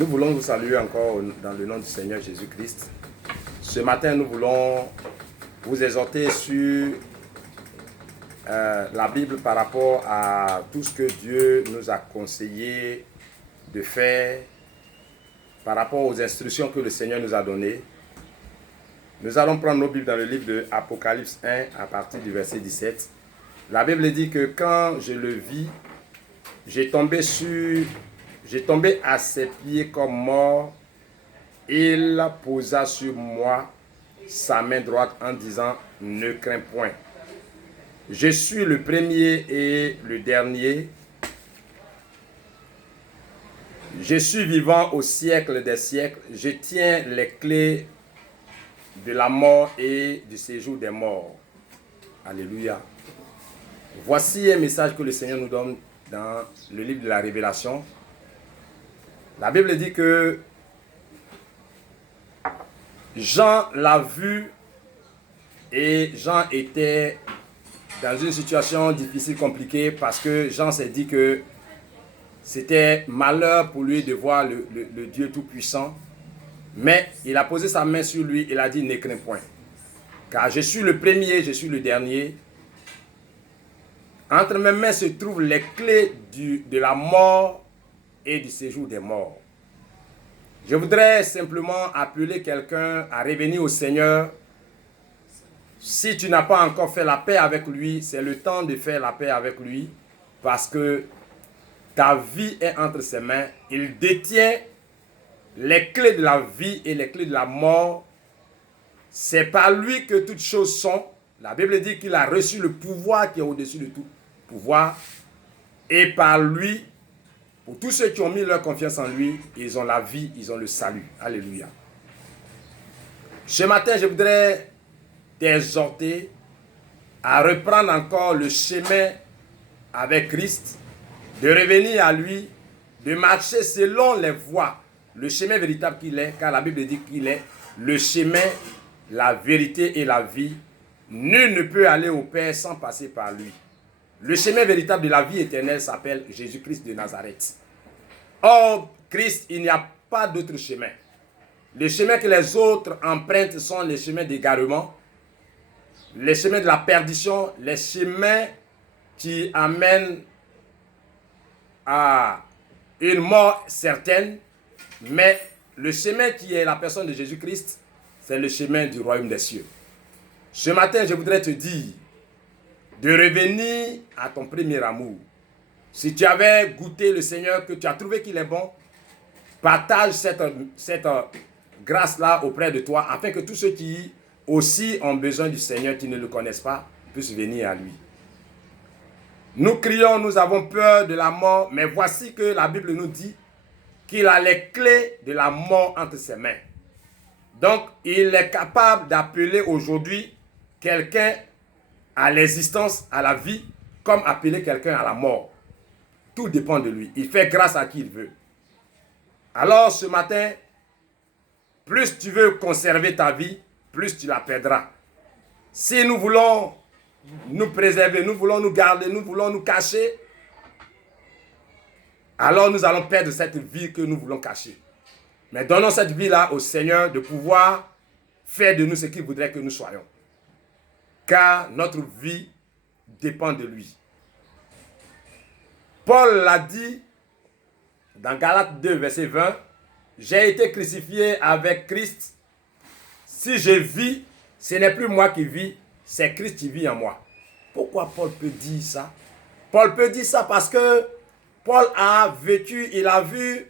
Nous voulons vous saluer encore dans le nom du Seigneur Jésus-Christ. Ce matin, nous voulons vous exhorter sur la Bible par rapport à tout ce que Dieu nous a conseillé de faire, par rapport aux instructions que le Seigneur nous a données. Nous allons prendre nos Bibles dans le livre de Apocalypse 1 à partir du verset 17. La Bible dit que quand je le vis, j'ai tombé à ses pieds comme mort. Il posa sur moi sa main droite en disant, ne crains point. Je suis le premier et le dernier. Je suis vivant au siècle des siècles. Je tiens les clés de la mort et du séjour des morts. Alléluia. Voici un message que le Seigneur nous donne dans le livre de la Révélation. La Bible dit que Jean l'a vu et Jean était dans une situation difficile, compliquée, parce que Jean s'est dit que c'était malheur pour lui de voir le Dieu Tout-Puissant. Mais il a posé sa main sur lui et il a dit, ne crains point. Car je suis le premier, je suis le dernier. Entre mes mains se trouvent les clés de la mort et du séjour des morts. Je voudrais simplement appeler quelqu'un à revenir au Seigneur. Si tu n'as pas encore fait la paix avec lui, c'est le temps de faire la paix avec lui, parce que ta vie est entre ses mains. Il détient les clés de la vie et les clés de la mort. C'est par lui que toutes choses sont. La Bible dit qu'il a reçu le pouvoir qui est au-dessus de tout pouvoir. Et par lui, pour tous ceux qui ont mis leur confiance en lui, ils ont la vie, ils ont le salut. Alléluia. Ce matin, je voudrais t'exhorter à reprendre encore le chemin avec Christ, de revenir à lui, de marcher selon les voies, le chemin véritable qu'il est, car la Bible dit qu'il est le chemin, la vérité et la vie. Nul ne peut aller au Père sans passer par lui. Le chemin véritable de la vie éternelle s'appelle Jésus-Christ de Nazareth. Or, Christ, il n'y a pas d'autre chemin. Les chemins que les autres empruntent sont les chemins d'égarement, les chemins de la perdition, les chemins qui amènent à une mort certaine. Mais le chemin qui est la personne de Jésus-Christ, c'est le chemin du royaume des cieux. Ce matin, je voudrais te dire de revenir à ton premier amour. Si tu avais goûté le Seigneur, que tu as trouvé qu'il est bon, partage cette grâce-là auprès de toi, afin que tous ceux qui aussi ont besoin du Seigneur, qui ne le connaissent pas, puissent venir à lui. Nous crions, nous avons peur de la mort, mais voici que la Bible nous dit qu'il a les clés de la mort entre ses mains. Donc, il est capable d'appeler aujourd'hui quelqu'un à l'existence, à la vie, comme appeler quelqu'un à la mort. Tout dépend de lui. Il fait grâce à qui il veut. Alors, ce matin, plus tu veux conserver ta vie, plus tu la perdras. Si nous voulons nous préserver, nous voulons nous garder, nous voulons nous cacher, alors nous allons perdre cette vie que nous voulons cacher. Mais donnons cette vie-là au Seigneur de pouvoir faire de nous ce qu'il voudrait que nous soyons. Car notre vie dépend de lui. Paul l'a dit dans Galates 2, verset 20, « J'ai été crucifié avec Christ. Si je vis, ce n'est plus moi qui vis, c'est Christ qui vit en moi. » Pourquoi Paul peut dire ça? Paul peut dire ça parce que Paul a vécu, il a vu,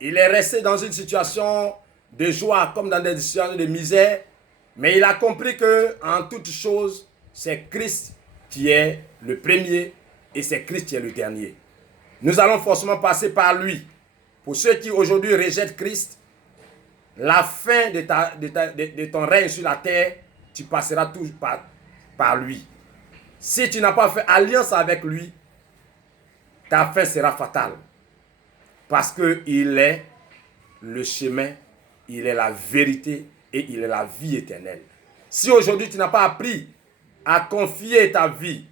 il est resté dans une situation de joie comme dans des situations de misère, mais il a compris que en toutes choses, c'est Christ qui est le premier et c'est Christ qui est le dernier. Nous allons forcément passer par lui. Pour ceux qui aujourd'hui rejettent Christ, la fin de ton règne sur la terre, tu passeras toujours par lui. Si tu n'as pas fait alliance avec lui, ta fin sera fatale. Parce qu'il est le chemin, il est la vérité et il est la vie éternelle. Si aujourd'hui tu n'as pas appris à confier ta vie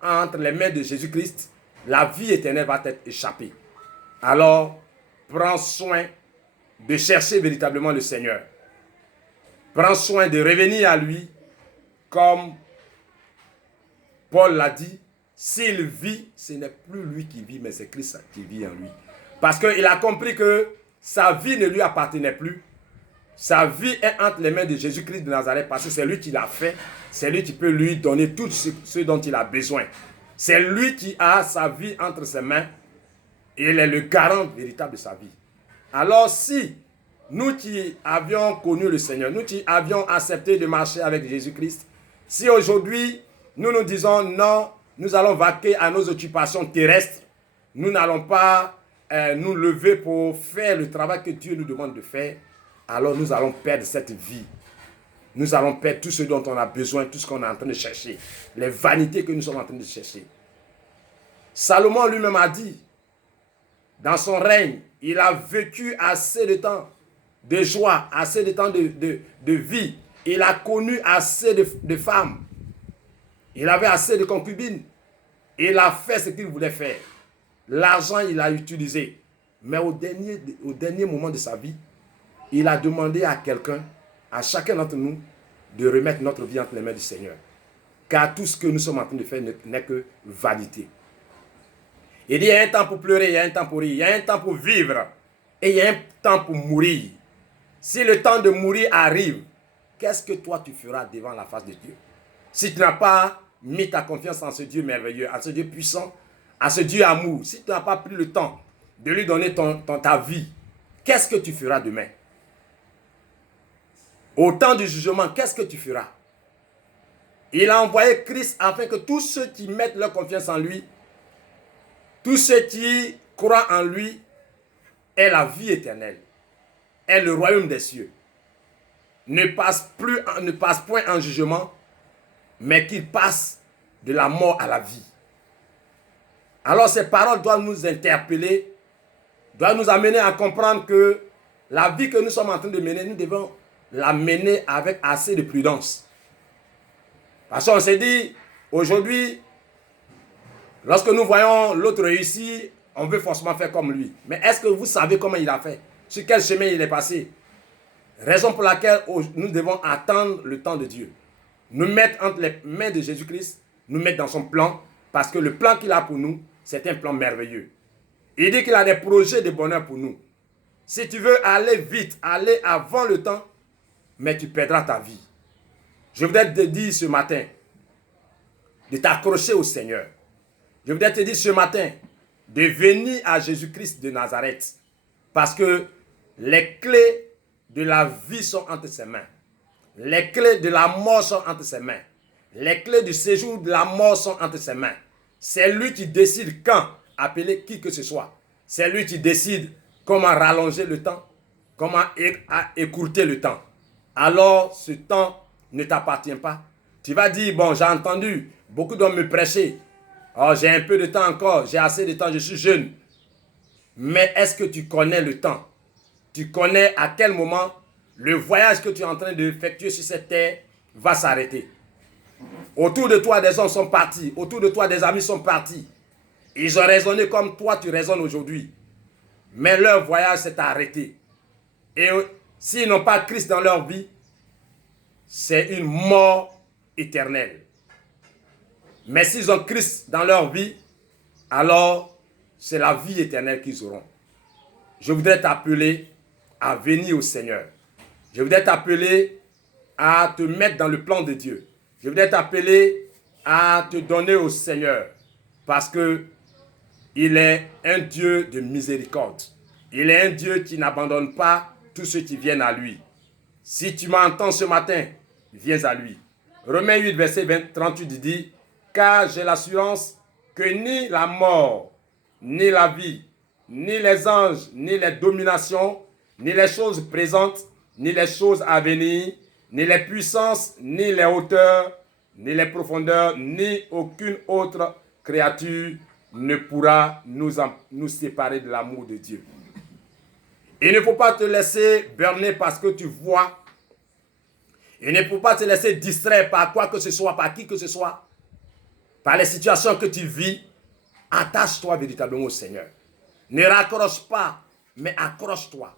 entre les mains de Jésus-Christ, la vie éternelle va t'être échappée. Alors, prends soin de chercher véritablement le Seigneur. Prends soin de revenir à lui, comme Paul l'a dit. S'il vit, ce n'est plus lui qui vit, mais c'est Christ qui vit en lui. Parce qu'il a compris que sa vie ne lui appartenait plus. Sa vie est entre les mains de Jésus-Christ de Nazareth, parce que c'est lui qui l'a fait. C'est lui qui peut lui donner tout ce dont il a besoin. C'est lui qui a sa vie entre ses mains. Et il est le garant véritable de sa vie. Alors si nous qui avions connu le Seigneur, nous qui avions accepté de marcher avec Jésus-Christ, si aujourd'hui nous nous disons non, nous allons vaquer à nos occupations terrestres, nous n'allons pas nous lever pour faire le travail que Dieu nous demande de faire, alors nous allons perdre cette vie. Nous allons perdre tout ce dont on a besoin, tout ce qu'on est en train de chercher, les vanités que nous sommes en train de chercher. Salomon lui-même a dit, dans son règne, il a vécu assez de temps de joie, assez de temps de vie. Il a connu assez de femmes. Il avait assez de concubines. Il a fait ce qu'il voulait faire. L'argent, il a utilisé. Mais au dernier moment de sa vie, il a demandé à quelqu'un, à chacun d'entre nous, de remettre notre vie entre les mains du Seigneur. Car tout ce que nous sommes en train de faire n'est que vanité. Il dit, il y a un temps pour pleurer, il y a un temps pour rire, il y a un temps pour vivre et il y a un temps pour mourir. Si le temps de mourir arrive, qu'est-ce que toi tu feras devant la face de Dieu? Si tu n'as pas mis ta confiance en ce Dieu merveilleux, en ce Dieu puissant, en ce Dieu amour, si tu n'as pas pris le temps de lui donner ta vie, qu'est-ce que tu feras demain? Au temps du jugement, qu'est-ce que tu feras? Il a envoyé Christ afin que tous ceux qui mettent leur confiance en lui, tous ceux qui croient en lui aient la vie éternelle, aient le royaume des cieux. Ne passe point en jugement, mais qu'ils passent de la mort à la vie. Alors ces paroles doivent nous interpeller, doivent nous amener à comprendre que la vie que nous sommes en train de mener, nous devons la mener avec assez de prudence. Parce qu'on s'est dit, aujourd'hui, lorsque nous voyons l'autre réussir, on veut forcément faire comme lui. Mais est-ce que vous savez comment il a fait? Sur quel chemin il est passé? Raison pour laquelle nous devons attendre le temps de Dieu. Nous mettre entre les mains de Jésus-Christ, nous mettre dans son plan, parce que le plan qu'il a pour nous, c'est un plan merveilleux. Il dit qu'il a des projets de bonheur pour nous. Si tu veux aller vite, aller avant le temps, mais tu perdras ta vie. Je voudrais te dire ce matin de t'accrocher au Seigneur. Je voudrais te dire ce matin de venir à Jésus-Christ de Nazareth. Parce que les clés de la vie sont entre ses mains. Les clés de la mort sont entre ses mains. Les clés du séjour de la mort sont entre ses mains. C'est lui qui décide quand appeler qui que ce soit. C'est lui qui décide comment rallonger le temps, comment écourter le temps. Alors ce temps ne t'appartient pas. Tu vas dire, bon, j'ai entendu, beaucoup d'hommes me prêcher. Oh, j'ai un peu de temps encore, j'ai assez de temps, je suis jeune. Mais est-ce que tu connais le temps? Tu connais à quel moment le voyage que tu es en train d'effectuer sur cette terre va s'arrêter? Autour de toi, des hommes sont partis. Autour de toi, des amis sont partis. Ils ont raisonné comme toi, tu raisonnes aujourd'hui. Mais leur voyage s'est arrêté. Et s'ils n'ont pas Christ dans leur vie, c'est une mort éternelle. Mais s'ils ont Christ dans leur vie, alors c'est la vie éternelle qu'ils auront. Je voudrais t'appeler à venir au Seigneur. Je voudrais t'appeler à te mettre dans le plan de Dieu. Je voudrais t'appeler à te donner au Seigneur. Parce que il est un Dieu de miséricorde. Il est un Dieu qui n'abandonne pas tous ceux qui viennent à lui. Si tu m'entends ce matin, viens à lui. Romains 8, verset 38 dit, « Car j'ai l'assurance que ni la mort, ni la vie, ni les anges, ni les dominations, ni les choses présentes, ni les choses à venir, ni les puissances, ni les hauteurs, ni les profondeurs, ni aucune autre créature ne pourra nous séparer de l'amour de Dieu. » Il ne faut pas te laisser berner parce que tu vois. Il ne faut pas te laisser distraire par quoi que ce soit, par qui que ce soit, par les situations que tu vis. Attache-toi véritablement au Seigneur. Ne raccroche pas, mais accroche-toi.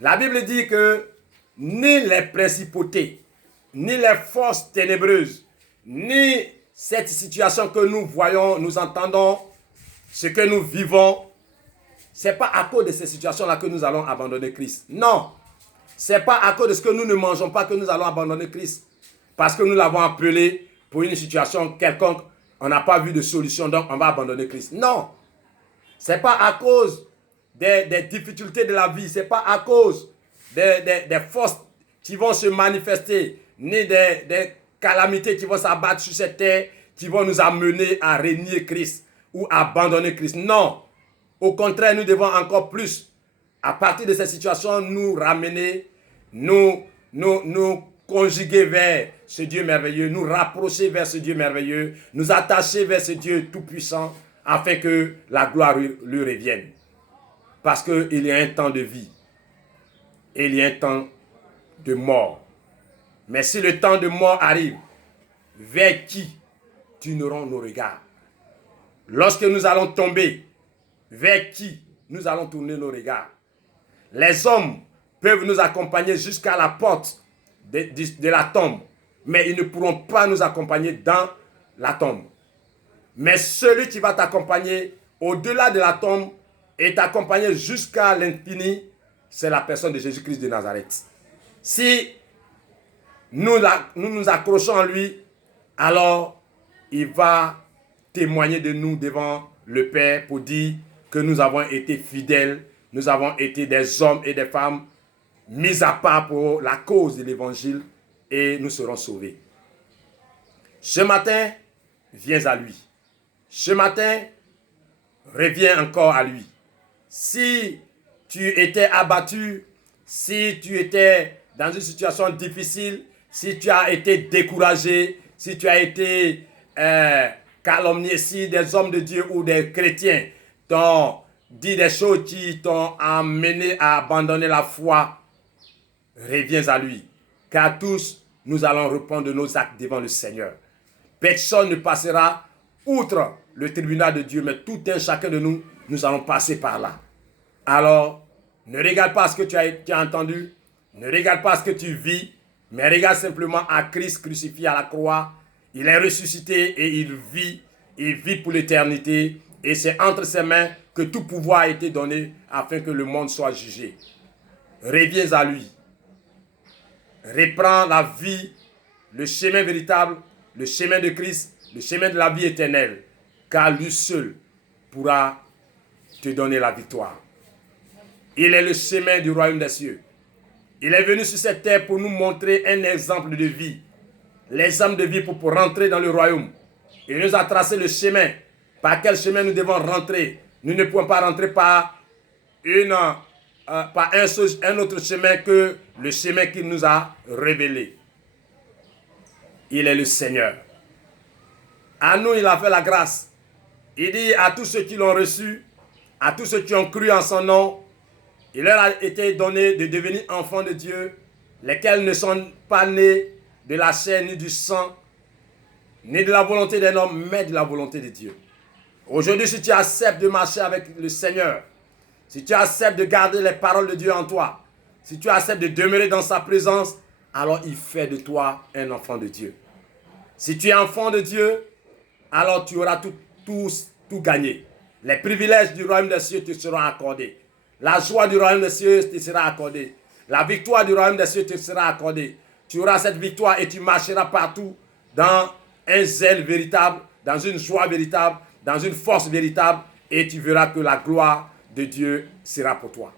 La Bible dit que ni les principautés, ni les forces ténébreuses, ni cette situation que nous voyons, nous entendons, ce que nous vivons, ce n'est pas à cause de ces situations-là que nous allons abandonner Christ. Non, ce n'est pas à cause de ce que nous ne mangeons pas que nous allons abandonner Christ. Parce que nous l'avons appelé pour une situation quelconque, on n'a pas vu de solution, donc on va abandonner Christ. Non, ce n'est pas à cause des difficultés de la vie, ce n'est pas à cause des forces qui vont se manifester, ni des calamités qui vont s'abattre sur cette terre, qui vont nous amener à renier Christ ou à abandonner Christ. Non, au contraire, nous devons encore plus, à partir de cette situation, nous ramener, nous conjuguer vers ce Dieu merveilleux, nous rapprocher vers ce Dieu merveilleux, nous attacher vers ce Dieu tout-puissant, afin que la gloire lui revienne. Parce qu'il y a un temps de vie et il y a un temps de mort. Mais si le temps de mort arrive, vers qui tourneront nos regards? Lorsque nous allons tomber, vers qui nous allons tourner nos regards? Les hommes peuvent nous accompagner jusqu'à la porte de la tombe, mais ils ne pourront pas nous accompagner dans la tombe. Mais celui qui va t'accompagner au-delà de la tombe et t'accompagner jusqu'à l'infini, c'est la personne de Jésus-Christ de Nazareth. Si nous nous accrochons à lui, alors il va témoigner de nous devant le Père pour dire que nous avons été fidèles, nous avons été des hommes et des femmes mis à part pour la cause de l'évangile et nous serons sauvés. Ce matin, viens à lui. Ce matin, reviens encore à lui. Si tu étais abattu, si tu étais dans une situation difficile, si tu as été découragé, si tu as été calomnié, si des hommes de Dieu ou des chrétiens t'ont dit des choses qui t'ont amené à abandonner la foi, reviens à lui. Car tous, nous allons répondre de nos actes devant le Seigneur. Personne ne passera outre le tribunal de Dieu, mais tout un chacun de nous, nous allons passer par là. Alors, ne regarde pas ce que tu as entendu, ne regarde pas ce que tu vis, mais regarde simplement à Christ crucifié à la croix. Il est ressuscité et il vit pour l'éternité. Et c'est entre ses mains que tout pouvoir a été donné afin que le monde soit jugé. Reviens à lui. Reprends la vie, le chemin véritable, le chemin de Christ, le chemin de la vie éternelle. Car lui seul pourra te donner la victoire. Il est le chemin du royaume des cieux. Il est venu sur cette terre pour nous montrer un exemple de vie. L'exemple de vie pour rentrer dans le royaume. Il nous a tracé le chemin. Par quel chemin nous devons rentrer? Nous ne pouvons pas rentrer par un autre chemin que le chemin qu'il nous a révélé. Il est le Seigneur. À nous, il a fait la grâce. Il dit à tous ceux qui l'ont reçu, à tous ceux qui ont cru en son nom, il leur a été donné de devenir enfants de Dieu, lesquels ne sont pas nés de la chair ni du sang, ni de la volonté d'un homme, mais de la volonté de Dieu. Aujourd'hui, si tu acceptes de marcher avec le Seigneur, si tu acceptes de garder les paroles de Dieu en toi, si tu acceptes de demeurer dans sa présence, alors il fait de toi un enfant de Dieu. Si tu es enfant de Dieu, alors tu auras tout gagné. Les privilèges du royaume des cieux te seront accordés. La joie du royaume des cieux te sera accordée. La victoire du royaume des cieux te sera accordée. Tu auras cette victoire et tu marcheras partout dans un zèle véritable, dans une joie véritable, dans une force véritable, et tu verras que la gloire de Dieu sera pour toi.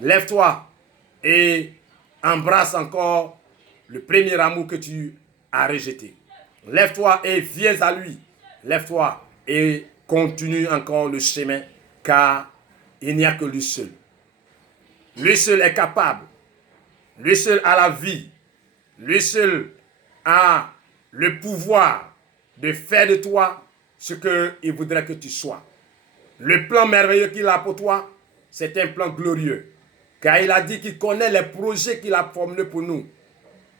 Lève-toi et embrasse encore le premier amour que tu as rejeté. Lève-toi et viens à lui. Lève-toi et continue encore le chemin, car il n'y a que lui seul. Lui seul est capable. Lui seul a la vie. Lui seul a le pouvoir de faire de toi ce qu'il voudrait que tu sois. Le plan merveilleux qu'il a pour toi, c'est un plan glorieux. Car il a dit qu'il connaît les projets qu'il a formulés pour nous.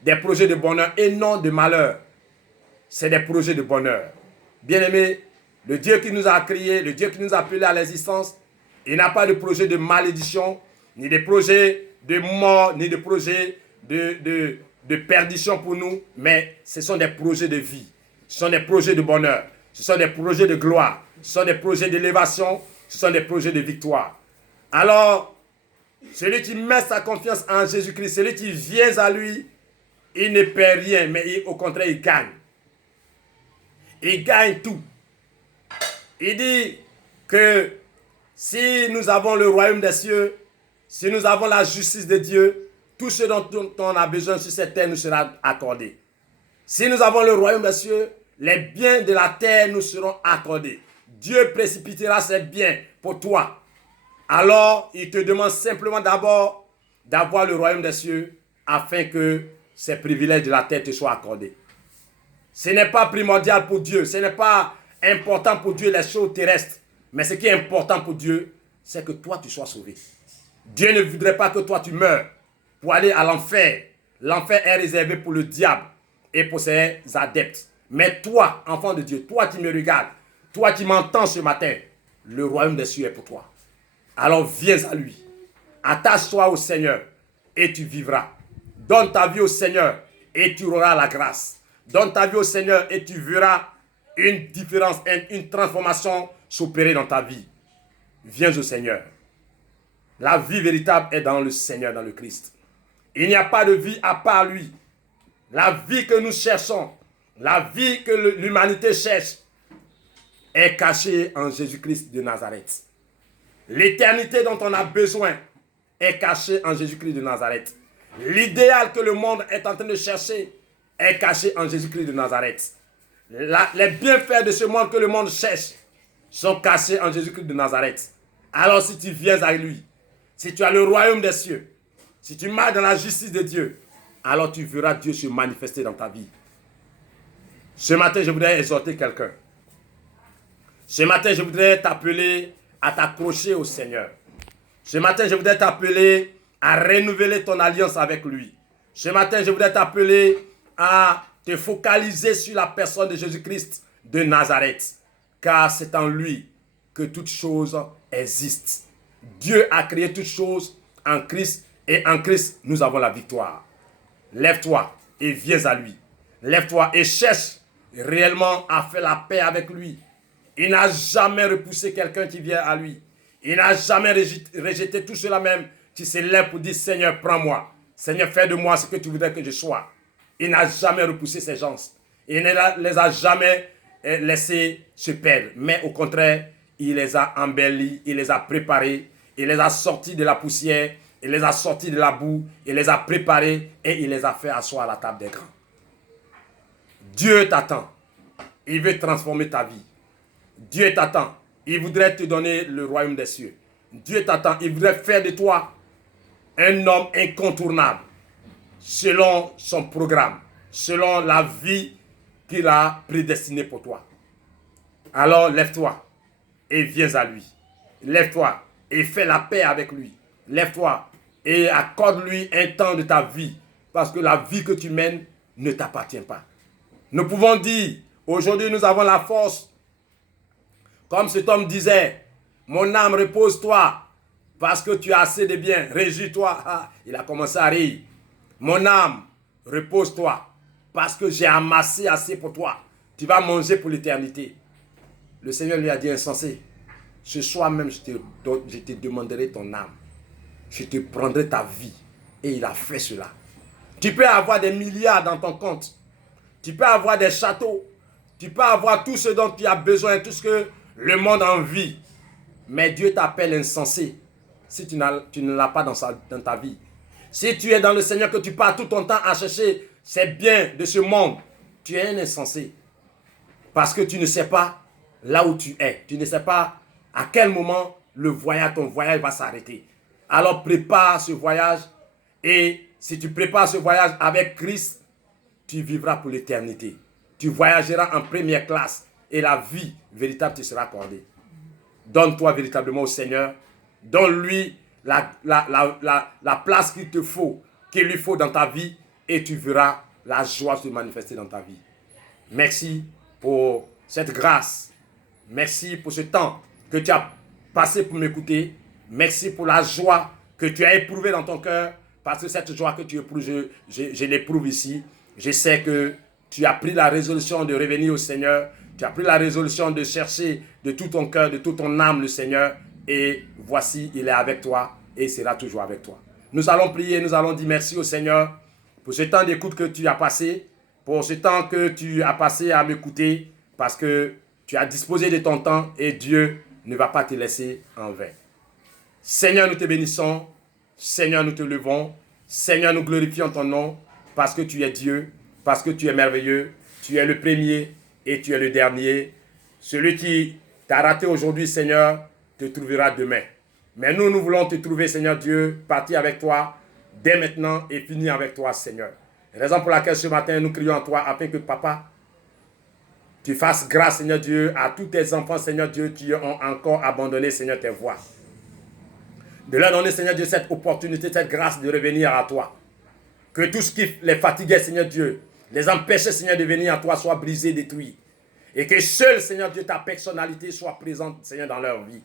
Des projets de bonheur et non de malheur. C'est des projets de bonheur. Bien-aimés, le Dieu qui nous a créés, le Dieu qui nous a appelés à l'existence, il n'a pas de projet de malédiction, ni de projet de mort, ni de projets de perdition pour nous, mais ce sont des projets de vie, ce sont des projets de bonheur, ce sont des projets de gloire, ce sont des projets d'élévation, ce sont des projets de victoire. Alors, celui qui met sa confiance en Jésus-Christ, celui qui vient à lui, il ne perd rien, mais au contraire, il gagne. Il gagne tout. Il dit que si nous avons le royaume des cieux, si nous avons la justice de Dieu, tout ce dont on a besoin sur cette terre nous sera accordé. Si nous avons le royaume des cieux, les biens de la terre nous seront accordés. Dieu précipitera ses biens pour toi. Alors, il te demande simplement d'abord d'avoir le royaume des cieux afin que ces privilèges de la terre te soient accordés. Ce n'est pas primordial pour Dieu, ce n'est pas important pour Dieu les choses terrestres. Mais ce qui est important pour Dieu, c'est que toi tu sois sauvé. Dieu ne voudrait pas que toi tu meurs pour aller à l'enfer. L'enfer est réservé pour le diable et pour ses adeptes. Mais toi, enfant de Dieu, toi qui me regardes, toi qui m'entends ce matin, le royaume des cieux est pour toi. Alors viens à lui. Attache-toi au Seigneur et tu vivras. Donne ta vie au Seigneur et tu auras la grâce. Donne ta vie au Seigneur et tu verras une différence, une transformation s'opérer dans ta vie. Viens au Seigneur. La vie véritable est dans le Seigneur, dans le Christ. Il n'y a pas de vie à part lui. La vie que nous cherchons, la vie que l'humanité cherche, est cachée en Jésus-Christ de Nazareth. L'éternité dont on a besoin est cachée en Jésus-Christ de Nazareth. L'idéal que le monde est en train de chercher est caché en Jésus-Christ de Nazareth. Les bienfaits de ce monde que le monde cherche sont cachés en Jésus-Christ de Nazareth. Alors si tu viens à lui, si tu as le royaume des cieux, si tu marches dans la justice de Dieu, alors tu verras Dieu se manifester dans ta vie. Ce matin, je voudrais exhorter quelqu'un. Ce matin, je voudrais t'appeler à t'accrocher au Seigneur. Ce matin, je voudrais t'appeler à renouveler ton alliance avec lui. Ce matin, je voudrais t'appeler à te focaliser sur la personne de Jésus-Christ de Nazareth. Car c'est en lui que toutes choses existent. Dieu a créé toutes choses en Christ et en Christ, nous avons la victoire. Lève-toi et viens à lui. Lève-toi et cherche réellement à faire la paix avec lui. Il n'a jamais repoussé quelqu'un qui vient à lui. Il n'a jamais rejeté tout cela même qui se lève pour dire Seigneur, prends-moi. Seigneur, fais de moi ce que tu voudrais que je sois. Il n'a jamais repoussé ces gens. Il ne les a jamais laissés se perdre. Mais au contraire, il les a embellis, il les a préparés, il les a sortis de la poussière, il les a sortis de la boue, il les a préparés et il les a fait asseoir à la table des grands. Dieu t'attend. Il veut transformer ta vie. Dieu t'attend. Il voudrait te donner le royaume des cieux. Dieu t'attend. Il voudrait faire de toi un homme incontournable selon son programme, selon la vie qu'il a prédestinée pour toi. Alors lève-toi et viens à lui. Lève-toi et fais la paix avec lui. Lève-toi et accorde-lui un temps de ta vie parce que la vie que tu mènes ne t'appartient pas. Nous pouvons dire, aujourd'hui nous avons la force. Comme cet homme disait, mon âme repose-toi parce que tu as assez de biens, réjouis-toi. Ah, il a commencé à rire. Mon âme, repose-toi parce que j'ai amassé assez pour toi. Tu vas manger pour l'éternité. Le Seigneur lui a dit insensé, ce soir même je te demanderai ton âme. Je te prendrai ta vie. Et il a fait cela. Tu peux avoir des milliards dans ton compte. Tu peux avoir des châteaux. Tu peux avoir tout ce dont tu as besoin, tout ce que le monde envie. Mais Dieu t'appelle insensé si tu ne l'as pas dans ta vie. Si tu es dans le Seigneur, que tu passes tout ton temps à chercher ces biens de ce monde, tu es un insensé. Parce que tu ne sais pas là où tu es. Tu ne sais pas à quel moment ton voyage va s'arrêter. Alors prépare ce voyage. Et si tu prépares ce voyage avec Christ, tu vivras pour l'éternité. Tu voyageras en première classe et la vie véritable te sera accordée. Donne-toi véritablement au Seigneur. Donne-lui la place qu'il lui faut dans ta vie et tu verras la joie se manifester dans ta vie. Merci pour cette grâce. Merci pour ce temps que tu as passé pour m'écouter. Merci pour la joie que tu as éprouvé dans ton cœur, parce que cette joie que tu éprouves, je l'éprouve ici. Je sais que tu as pris la résolution de revenir au Seigneur, tu as pris la résolution de chercher de tout ton cœur, de toute ton âme le Seigneur, et voici, il est avec toi et il sera toujours avec toi. Nous allons prier, nous allons dire merci au Seigneur pour ce temps d'écoute que tu as passé, pour ce temps que tu as passé à m'écouter, parce que tu as disposé de ton temps et Dieu ne va pas te laisser en vain. Seigneur, nous te bénissons. Seigneur, nous te levons. Seigneur, nous glorifions ton nom parce que tu es Dieu, parce que tu es merveilleux. Tu es le premier et tu es le dernier. Celui qui t'a raté aujourd'hui, Seigneur, te trouvera demain. Mais nous voulons te trouver, Seigneur Dieu, partir avec toi dès maintenant et finir avec toi, Seigneur. Raison pour laquelle ce matin, nous crions à toi afin que, Papa, tu fasses grâce, Seigneur Dieu, à tous tes enfants, Seigneur Dieu, qui ont encore abandonné, Seigneur, tes voies. De leur donner, Seigneur Dieu, cette opportunité, cette grâce de revenir à toi. Que tout ce qui les fatiguait, Seigneur Dieu, les empêchait, Seigneur, de venir à toi, soit brisé, détruit. Et que seul, Seigneur Dieu, ta personnalité soit présente, Seigneur, dans leur vie.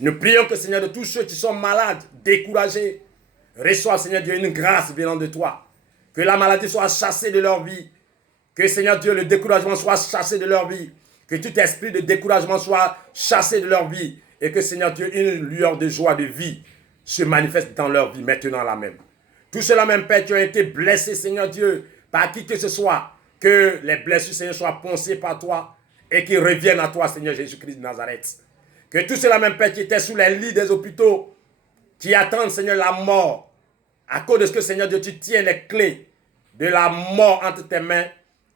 Nous prions que, Seigneur, de tous ceux qui sont malades, découragés, reçoivent, Seigneur Dieu, une grâce venant de toi. Que la maladie soit chassée de leur vie. Que, Seigneur Dieu, le découragement soit chassé de leur vie. Que tout esprit de découragement soit chassé de leur vie. Et que, Seigneur Dieu, une lueur de joie, de vie se manifeste dans leur vie maintenant là même. Tout cela même, Père, qui ont été blessés, Seigneur Dieu, par qui que ce soit, que les blessures, Seigneur, soient poncées par toi et qu'ils reviennent à toi, Seigneur Jésus-Christ de Nazareth. Que tout cela même, Père, qui étaient sous les lits des hôpitaux, qui attendent, Seigneur, la mort, à cause de ce que, Seigneur Dieu, tu tiens les clés de la mort entre tes mains,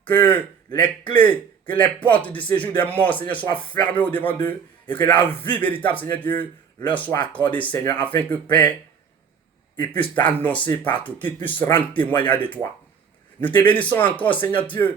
que les clés, que les portes du séjour des morts, Seigneur, soient fermées au devant d'eux et que la vie véritable, Seigneur Dieu, leur soit accordée, Seigneur, afin que, Père, ils puissent t'annoncer partout, qu'ils puissent rendre témoignage de toi. Nous te bénissons encore, Seigneur Dieu,